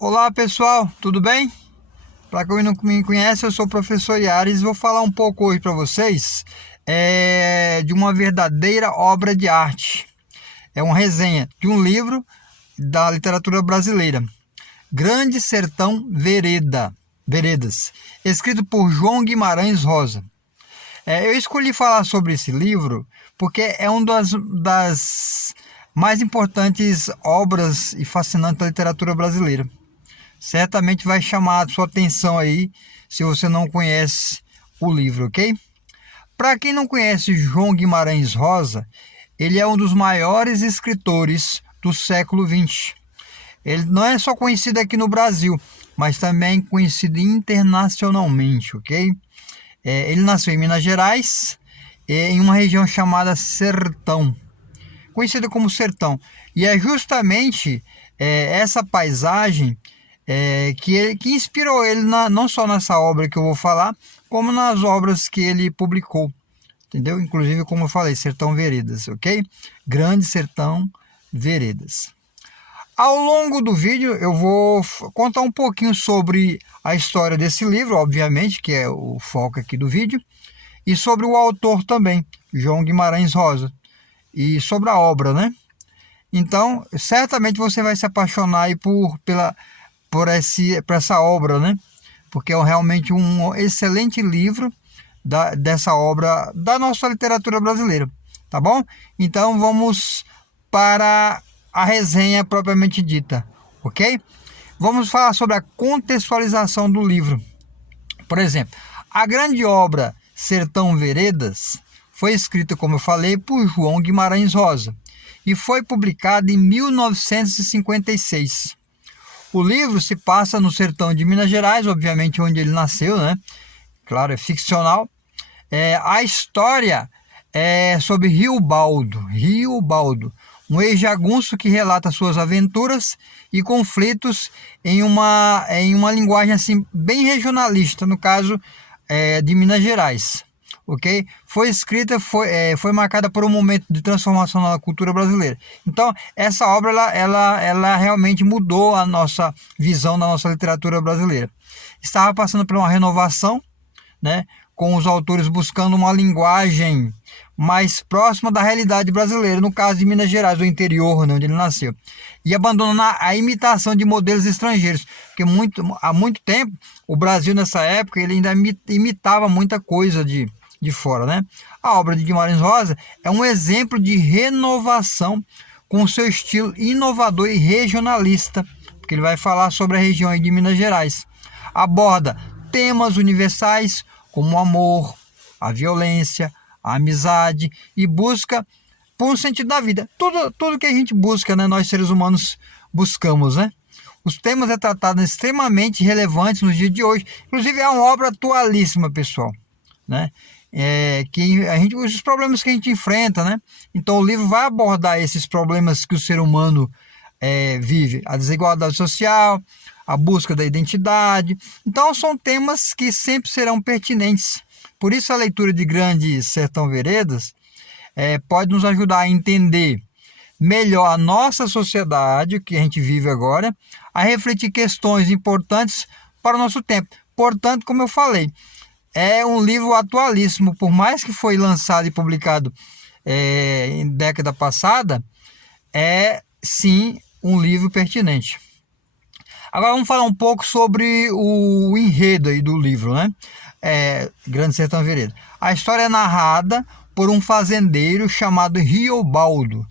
Olá pessoal, tudo bem? Para quem não me conhece, eu sou o professor Yares e vou falar um pouco hoje para vocês de uma verdadeira obra de arte. É uma resenha de um livro da literatura brasileira, Grande Sertão Veredas, escrito por João Guimarães Rosa. Eu escolhi falar sobre esse livro porque é uma das mais importantes obras e fascinantes da literatura brasileira. Certamente vai chamar a sua atenção aí se você não conhece o livro, ok? Para quem não conhece João Guimarães Rosa, ele é um dos maiores escritores do século XX. Ele não é só conhecido aqui no Brasil, mas também conhecido internacionalmente, ok? Ele nasceu em Minas Gerais, em uma região chamada Sertão, conhecida como Sertão. E é justamente essa paisagem que inspirou ele não só nessa obra que eu vou falar, como nas obras que ele publicou, entendeu? Inclusive, como eu falei, Sertão Veredas, ok? Grande Sertão Veredas. Ao longo do vídeo eu vou contar um pouquinho sobre a história desse livro, obviamente, que é o foco aqui do vídeo, e sobre o autor também, João Guimarães Rosa, e sobre a obra, né? Então, certamente você vai se apaixonar aí por essa obra, né? Porque é realmente um excelente livro dessa obra da nossa literatura brasileira, tá bom? Então vamos para a resenha propriamente dita, ok? Vamos falar sobre a contextualização do livro. Por exemplo, a grande obra Sertão Veredas foi escrita, como eu falei, por João Guimarães Rosa e foi publicada em 1956. O livro se passa no sertão de Minas Gerais, obviamente onde ele nasceu, né? Claro, é ficcional. A história é sobre Riobaldo, um ex-jagunço que relata suas aventuras e conflitos em uma linguagem assim bem regionalista, no caso de Minas Gerais. Ok? Foi marcada por um momento de transformação na cultura brasileira. Então, essa obra ela realmente mudou a nossa visão da nossa literatura brasileira. Estava passando por uma renovação, né, com os autores buscando uma linguagem mais próxima da realidade brasileira, no caso de Minas Gerais, do interior, né, onde ele nasceu, e abandonando a imitação de modelos estrangeiros, porque há muito tempo o Brasil nessa época ele ainda imitava muita coisa de fora, né? A obra de Guimarães Rosa é um exemplo de renovação com seu estilo inovador e regionalista, porque ele vai falar sobre a região aí de Minas Gerais. Aborda temas universais como o amor, a violência, a amizade e busca por um sentido da vida. Tudo que a gente busca, né? Nós seres humanos buscamos, né? Os temas retratados extremamente relevantes nos dias de hoje. Inclusive é uma obra atualíssima, pessoal, né? Os problemas que a gente enfrenta, né? Então o livro vai abordar esses problemas que o ser humano vive, a desigualdade social, a busca da identidade. Então são temas que sempre serão pertinentes. Por isso a leitura de Grande Sertão Veredas pode nos ajudar a entender melhor a nossa sociedade, que a gente vive agora, a refletir questões importantes para o nosso tempo. Portanto, como eu falei, é um livro atualíssimo, por mais que foi lançado e publicado em década passada, é sim um livro pertinente. Agora vamos falar um pouco sobre o enredo aí do livro, né? Grande Sertão Veredas. A história é narrada por um fazendeiro chamado Riobaldo,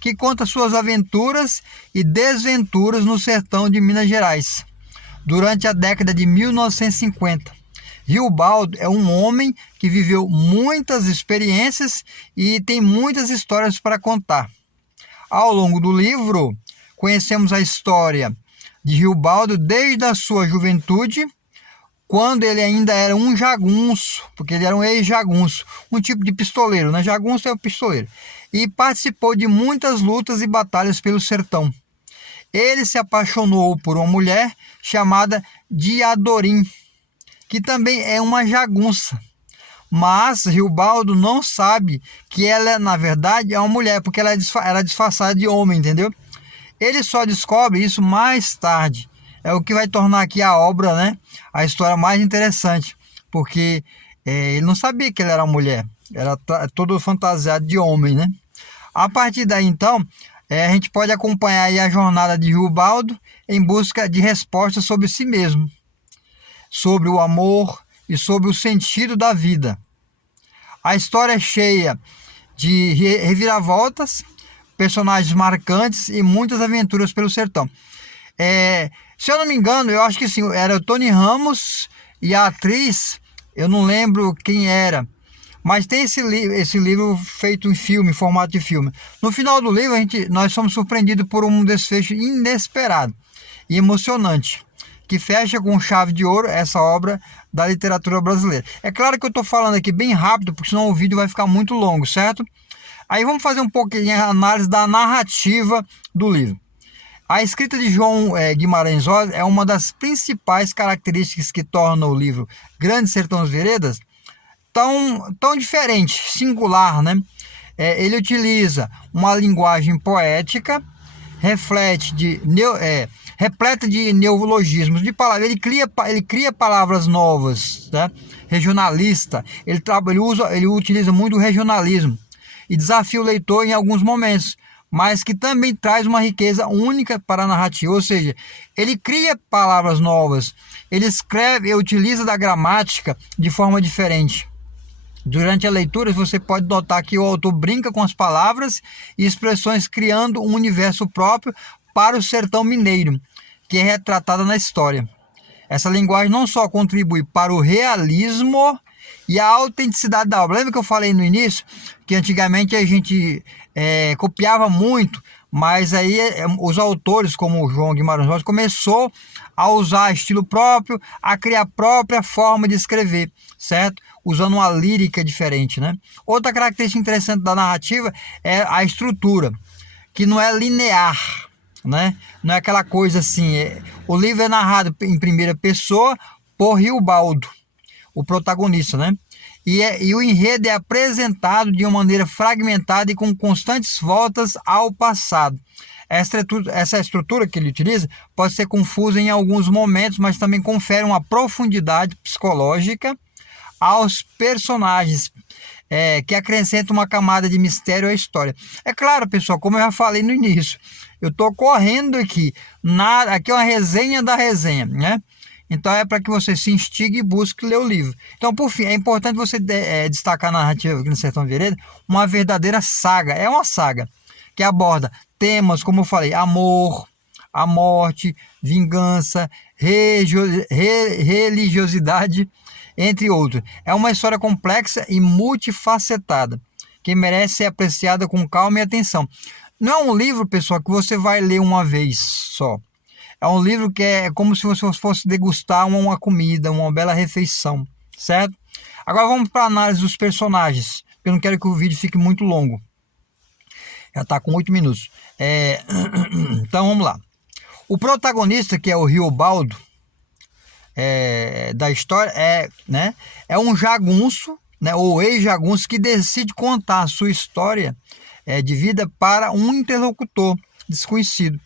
que conta suas aventuras e desventuras no sertão de Minas Gerais durante a década de 1950. Riobaldo é um homem que viveu muitas experiências e tem muitas histórias para contar. Ao longo do livro, conhecemos a história de Riobaldo desde a sua juventude, quando ele ainda era um jagunço, porque ele era um ex-jagunço, um tipo de pistoleiro, né? Jagunço é o pistoleiro. E participou de muitas lutas e batalhas pelo sertão. Ele se apaixonou por uma mulher chamada Diadorim, que também é uma jagunça. Mas Riobaldo não sabe que ela, na verdade, é uma mulher, porque ela era disfarçada de homem, entendeu? Ele só descobre isso mais tarde. É o que vai tornar aqui a obra, né, a história mais interessante, porque ele não sabia que ele era uma mulher, era todo fantasiado de homem, né? A partir daí, então, a gente pode acompanhar aí a jornada de Riobaldo em busca de respostas sobre si mesmo, sobre o amor e sobre o sentido da vida. A história é cheia de reviravoltas, personagens marcantes e muitas aventuras pelo sertão. Se eu não me engano, eu acho que sim, era o Tony Ramos e a atriz, eu não lembro quem era, mas tem esse livro feito em filme, em formato de filme. No final do livro, nós somos surpreendidos por um desfecho inesperado e emocionante, que fecha com chave de ouro essa obra da literatura brasileira. É claro que eu estou falando aqui bem rápido, porque senão o vídeo vai ficar muito longo, certo? Aí vamos fazer um pouquinho a análise da narrativa do livro. A escrita de João Guimarães Rosa é uma das principais características que torna o livro Grande Sertão das Veredas tão diferente, singular, né? Ele utiliza uma linguagem poética, repleta de neologismos, de palavras. Ele cria palavras novas, tá? Regionalista. Ele utiliza muito o regionalismo e desafia o leitor em alguns momentos, mas que também traz uma riqueza única para a narrativa, ou seja, ele cria palavras novas, ele utiliza da gramática de forma diferente. Durante a leitura, você pode notar que o autor brinca com as palavras e expressões, criando um universo próprio para o sertão mineiro, que é retratado na história. Essa linguagem não só contribui para o realismo e a autenticidade da obra. Lembra que eu falei no início que antigamente a gente copiava muito, mas aí os autores, como o João Guimarães Rosa, começou a usar estilo próprio, a criar a própria forma de escrever, certo? Usando uma lírica diferente, né? Outra característica interessante da narrativa é a estrutura, que não é linear, né? Não é aquela coisa assim. O livro é narrado em primeira pessoa por Riobaldo, o protagonista, né? E o enredo é apresentado de uma maneira fragmentada e com constantes voltas ao passado. Essa estrutura que ele utiliza pode ser confusa em alguns momentos, mas também confere uma profundidade psicológica aos personagens, que acrescenta uma camada de mistério à história. É claro, pessoal, como eu já falei no início, eu estou correndo aqui. Aqui é uma resenha da resenha, né? Então é para que você se instigue e busque ler o livro. Então, por fim, é importante você destacar na narrativa aqui no Sertão Vereda uma verdadeira saga. É uma saga que aborda temas, como eu falei, amor, a morte, vingança, religiosidade, entre outros. É uma história complexa e multifacetada, que merece ser apreciada com calma e atenção. Não é um livro, pessoal, que você vai ler uma vez só. É um livro que é como se você fosse degustar uma comida, uma bela refeição, certo? Agora vamos para a análise dos personagens, porque eu não quero que o vídeo fique muito longo. Já está com 8 minutos. Então vamos lá. O protagonista, que é o Riobaldo, da história, é um jagunço, né, ou ex-jagunço, que decide contar a sua história de vida para um interlocutor desconhecido.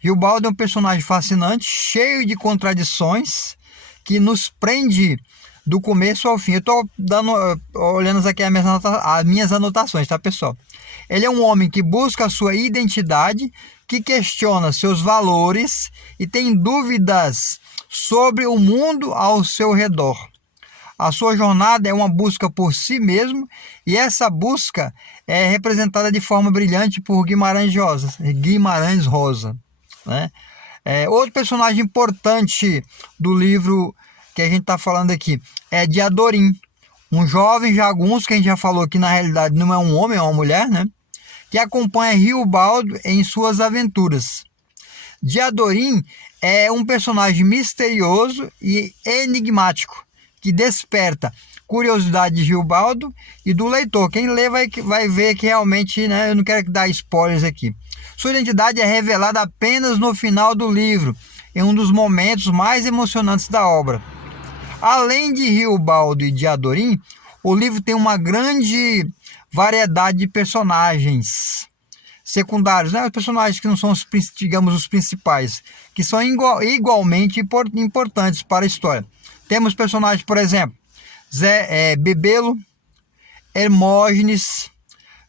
Riobaldo é um personagem fascinante, cheio de contradições, que nos prende do começo ao fim. Eu estou olhando aqui as minhas anotações, tá, pessoal? Ele é um homem que busca a sua identidade, que questiona seus valores e tem dúvidas sobre o mundo ao seu redor. A sua jornada é uma busca por si mesmo, e essa busca é representada de forma brilhante por Guimarães Rosa. Né? Outro personagem importante do livro que a gente está falando aqui é Diadorim, um jovem jagunço, que a gente já falou que na realidade não é um homem, é uma mulher, né? Que acompanha Riobaldo em suas aventuras. Diadorim é um personagem misterioso e enigmático, que desperta curiosidade de Riobaldo e do leitor. Quem lê vai ver que realmente, né, eu não quero dar spoilers aqui. Sua identidade é revelada apenas no final do livro, em um dos momentos mais emocionantes da obra. Além de Riobaldo e Diadorim, o livro tem uma grande variedade de personagens, secundários, né? Os personagens que não são, digamos, os principais, que são igualmente importantes para a história. Temos personagens, por exemplo, Bebelo, Hermógenes,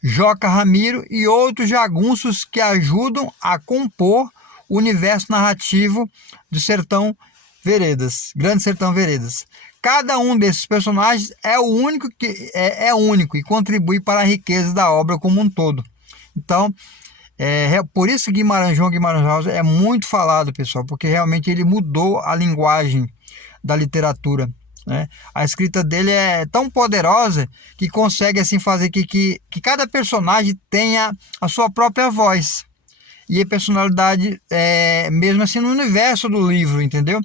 Joca Ramiro e outros jagunços que ajudam a compor o universo narrativo do Sertão Veredas, Grande Sertão Veredas. Cada um desses personagens é único e contribui para a riqueza da obra como um todo. Então, por isso João Guimarães Rosa é muito falado, pessoal, porque realmente ele mudou a linguagem da literatura, né? A escrita dele é tão poderosa que consegue assim fazer que cada personagem tenha a sua própria voz e a personalidade, mesmo assim no universo do livro, entendeu?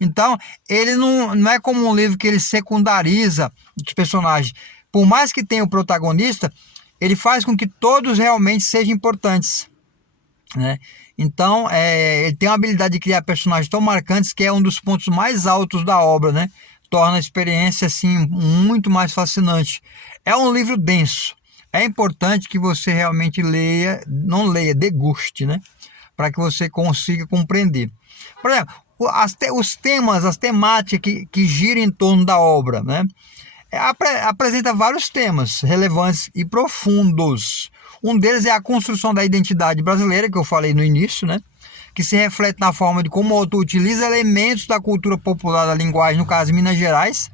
Então ele não é como um livro que ele secundariza os personagens. Por mais que tenha o protagonista, ele faz com que todos realmente sejam importantes, né? Então ele tem a habilidade de criar personagens tão marcantes que é um dos pontos mais altos da obra, né? Torna a experiência assim muito mais fascinante. É um livro denso. É importante que você realmente leia, não leia, deguste, né? Para que você consiga compreender. Por exemplo, os temas, as temáticas que giram em torno da obra, né? Apresenta vários temas relevantes e profundos. Um deles é a construção da identidade brasileira, que eu falei no início, né? Que se reflete na forma de como o autor utiliza elementos da cultura popular da linguagem, no caso Minas Gerais,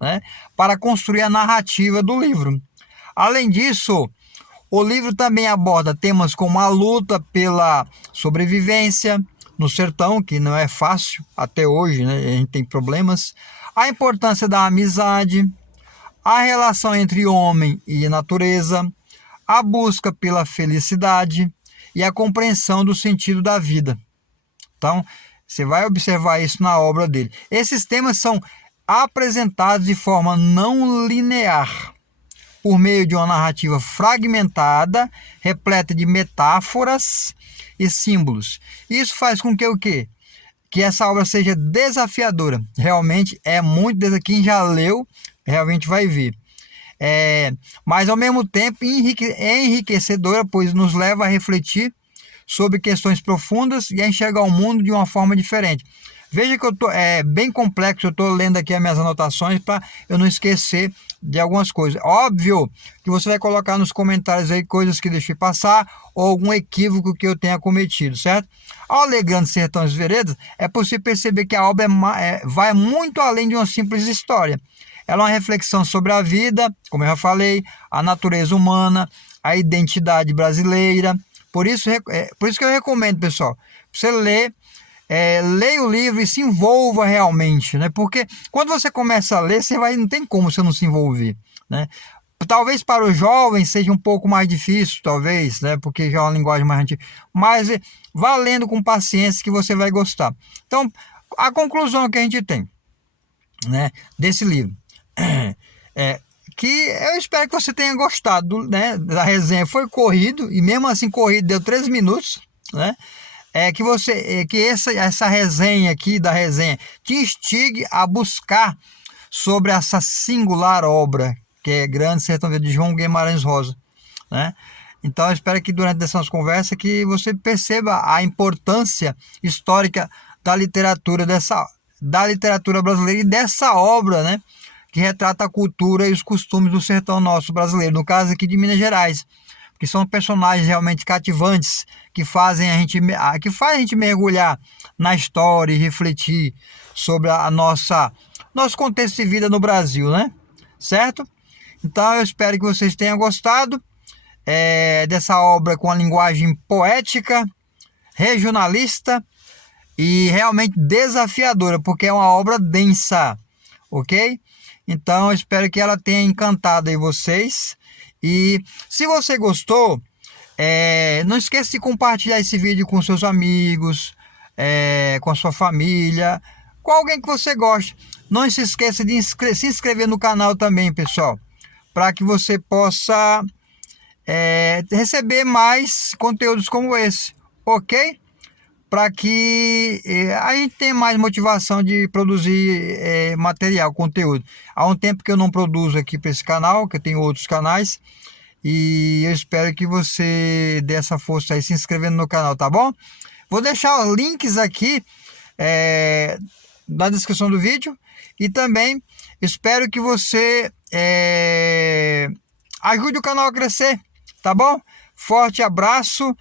né, para construir a narrativa do livro. Além disso, o livro também aborda temas como a luta pela sobrevivência no sertão, que não é fácil até hoje, né? A gente tem problemas, a importância da amizade, a relação entre homem e natureza, a busca pela felicidade e a compreensão do sentido da vida. Então, você vai observar isso na obra dele. Esses temas são apresentados de forma não linear, por meio de uma narrativa fragmentada, repleta de metáforas e símbolos. Isso faz com que o quê? Que essa obra seja desafiadora. Realmente é muito desafiadora. Quem já leu, realmente vai ver. Mas ao mesmo tempo é enriquecedora, pois nos leva a refletir sobre questões profundas e a enxergar o mundo de uma forma diferente. Veja que é bem complexo, eu estou lendo aqui as minhas anotações para eu não esquecer de algumas coisas. Óbvio que você vai colocar nos comentários aí coisas que deixei passar ou algum equívoco que eu tenha cometido, certo? Ao ler Grande Sertão Veredas, é possível perceber que a obra vai muito além de uma simples história. Ela é uma reflexão sobre a vida, como eu já falei, a natureza humana, a identidade brasileira. Por isso que eu recomendo, pessoal, você leia o livro e se envolva realmente, né? Porque quando você começa a ler, não tem como você não se envolver, né? Talvez para os jovens seja um pouco mais difícil, talvez, né? Porque já é uma linguagem mais antiga. Mas vá lendo com paciência que você vai gostar. Então, a conclusão que a gente tem, né, desse livro que eu espero que você tenha gostado, né, da resenha. Foi corrido e mesmo assim corrido deu 3 minutos, né? Que essa resenha aqui da resenha te instigue a buscar sobre essa singular obra que é Grande Sertão Veredas de João Guimarães Rosa, né? Então eu espero que durante essas conversas que você perceba a importância histórica da literatura brasileira e dessa obra, né, que retrata a cultura e os costumes do sertão nosso brasileiro, no caso aqui de Minas Gerais, que são personagens realmente cativantes, que fazem a gente mergulhar na história e refletir sobre nosso contexto de vida no Brasil, né? Certo? Então eu espero que vocês tenham gostado dessa obra com a linguagem poética, regionalista e realmente desafiadora, porque é uma obra densa, ok? Então eu espero que ela tenha encantado aí vocês. E se você gostou, não esqueça de compartilhar esse vídeo com seus amigos, com a sua família, com alguém que você goste. Não se esqueça de se inscrever no canal também, pessoal, para que você possa receber mais conteúdos como esse, ok? Para que a gente tenha mais motivação de produzir material, conteúdo. Há um tempo que eu não produzo aqui para esse canal, que eu tenho outros canais, E eu espero que você dê essa força aí se inscrevendo no canal, tá bom? Vou deixar os links aqui na descrição do vídeo. E também espero que você ajude o canal a crescer, tá bom? Forte abraço.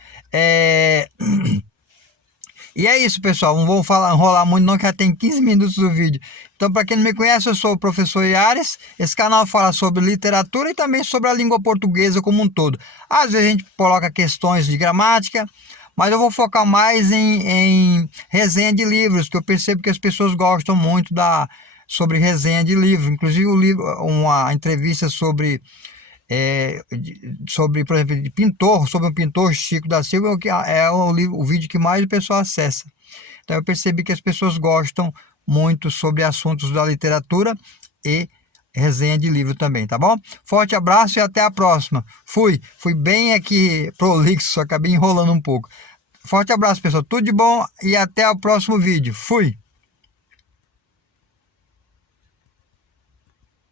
E é isso, pessoal. Não vou enrolar muito não, que já tem 15 minutos do vídeo. Então, para quem não me conhece, eu sou o professor Yares. Esse canal fala sobre literatura e também sobre a língua portuguesa como um todo. Às vezes a gente coloca questões de gramática, mas eu vou focar mais em resenha de livros, que eu percebo que as pessoas gostam muito sobre resenha de livros. Inclusive, uma entrevista sobre, por exemplo, de pintor, sobre um pintor, Chico da Silva, é o vídeo que mais o pessoal acessa. Então eu percebi que as pessoas gostam muito sobre assuntos da literatura e resenha de livro também, tá bom? Forte abraço e até a próxima. Fui bem aqui prolixo, acabei enrolando um pouco. Forte abraço, pessoal, tudo de bom e até o próximo vídeo. Fui!